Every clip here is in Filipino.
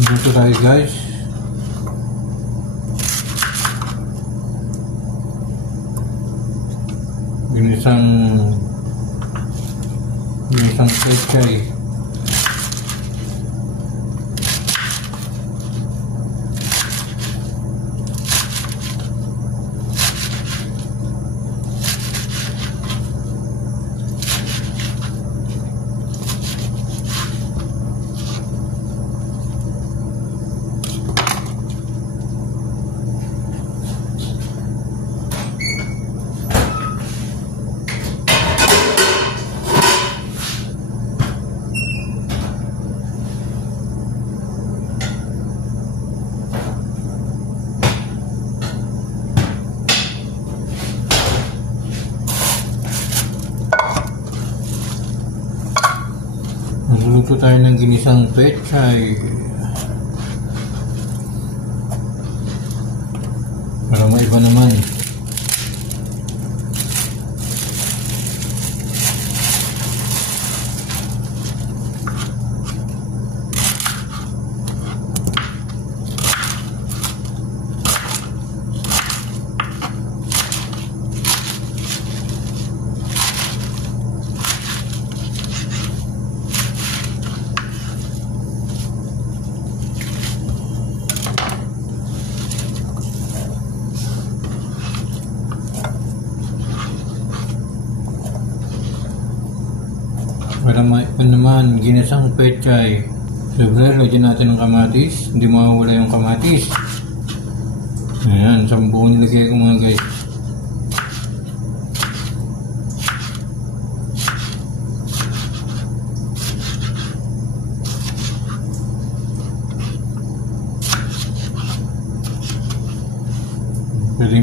Dito tayo guys. Ginisang pechay. Magluluto tayo ng ginisang pechay para maiba naman. Para maipan naman, ginisang pechay. Siyempre, lagyan natin ng kamatis. Hindi mawawala yung kamatis. Ayan, 10 nilagay ko mga guys.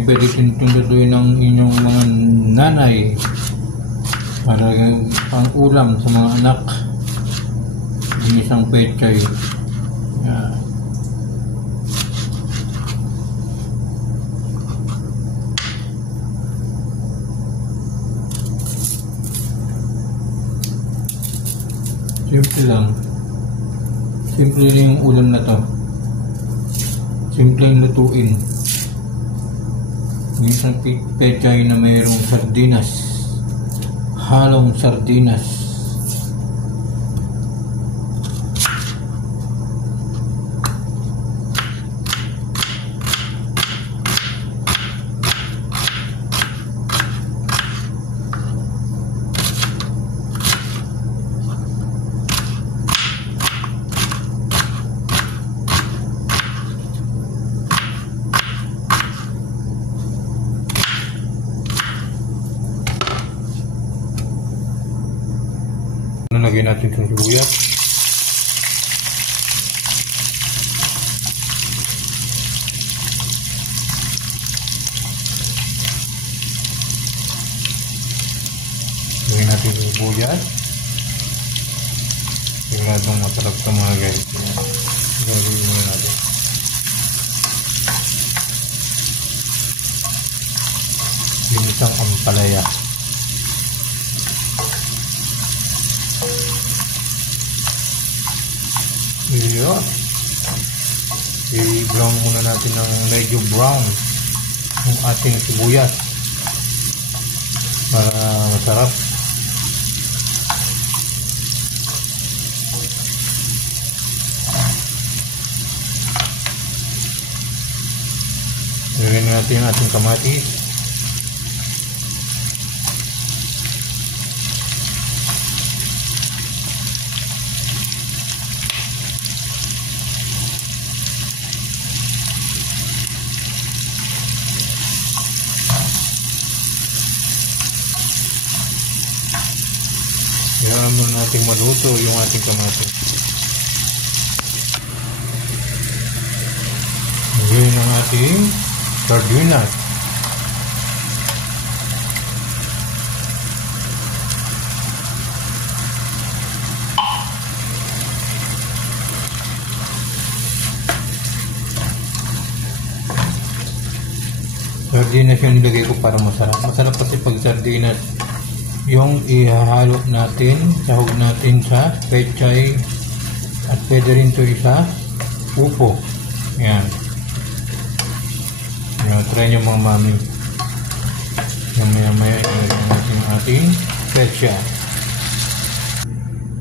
Pwede tuntutuin ng inyong mga nanay para pang ulam sa mga anak. Ginisang pechay. Yeah. Simple lang. Simple lang yung ulam na to. Simple yung lutuin. Ginisang pechay na mayroong sardinas. Halong sardinas. Lagyan natin itong sibuyas. Lagyan natin yung sibuyas. Siguradong masarap ito mga guys. Gagawin muna natin. Ginisang ampalaya. Yun. I-brown muna natin ng medyo brown yung ating sibuyas para masarap. Lagyan natin yung ating kamatis. Kailangan muna natin maluto yung ating kamatis. Lagyan ng ating sardinas. Sardinas yung nilagay ko para masarap. Masarap kasi pag sardinas yung ihahalo natin, sahog natin sa pechay at pwede rin ito isa upo. Yan. Yan, try nyo mga mami. Yan, maya ilagay natin yung ating petsa.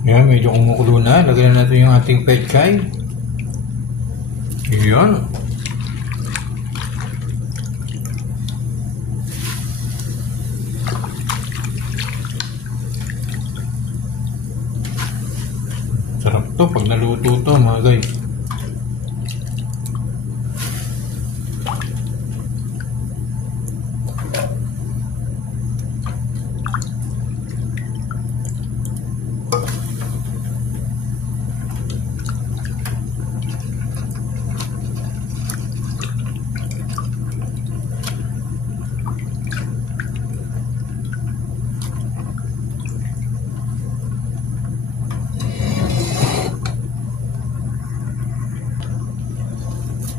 Yan, medyo kumukulo na. Lagyan natin yung ating pechay. Yan. Sarap to pag naluto to mga guys.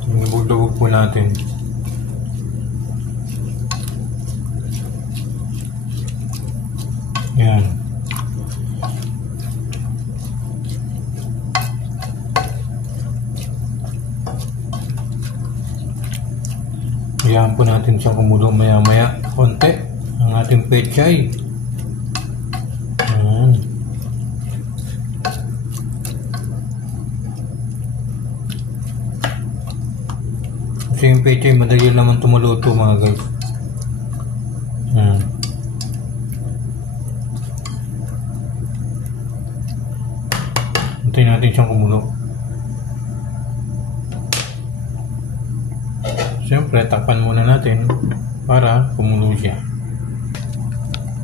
Nabugdabog po natin. Yan. Hayaan po natin siyang kumulo maya-maya konti ang ating pechay. Yan. Kasi yung pechay madali naman tumuluto mga guys. Yan. Hintayin natin siyang kumulo. Siyempre, takpan muna natin para kumulo siya.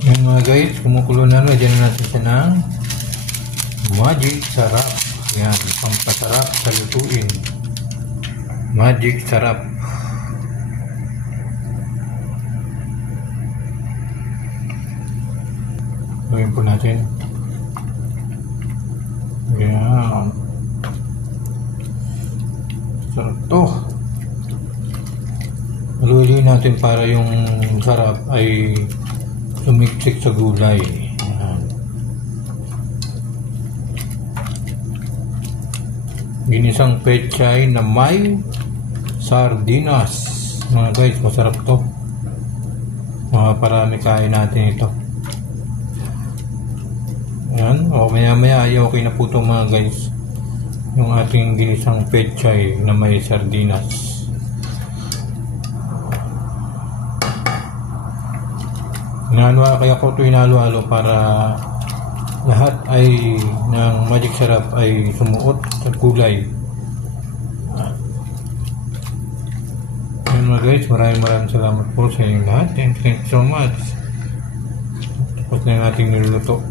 Yan mga guys, kumukulo na. Lagyan natin siya ng magic sarap. Yan, pampasarap sa lutuin. Magic sarap. Gawin po natin. Yan. Sarap to. Haluin natin para yung sarap ay sumiksik sa gulay. Yan. Ginisang pechay na may sardinas. Mga guys, masarap to. Parami kain natin ito. Yan. O maya-maya ay okay na po ito mga guys. Yung ating ginisang pechay na may sardinas. Kaya ko ito hinalo-halo para lahat ay ng magic sarap ay sumuot sa gulay. Yun mga guys, maraming salamat po sa inyong lahat and thank you so much. Tapos na yung ating niluluto.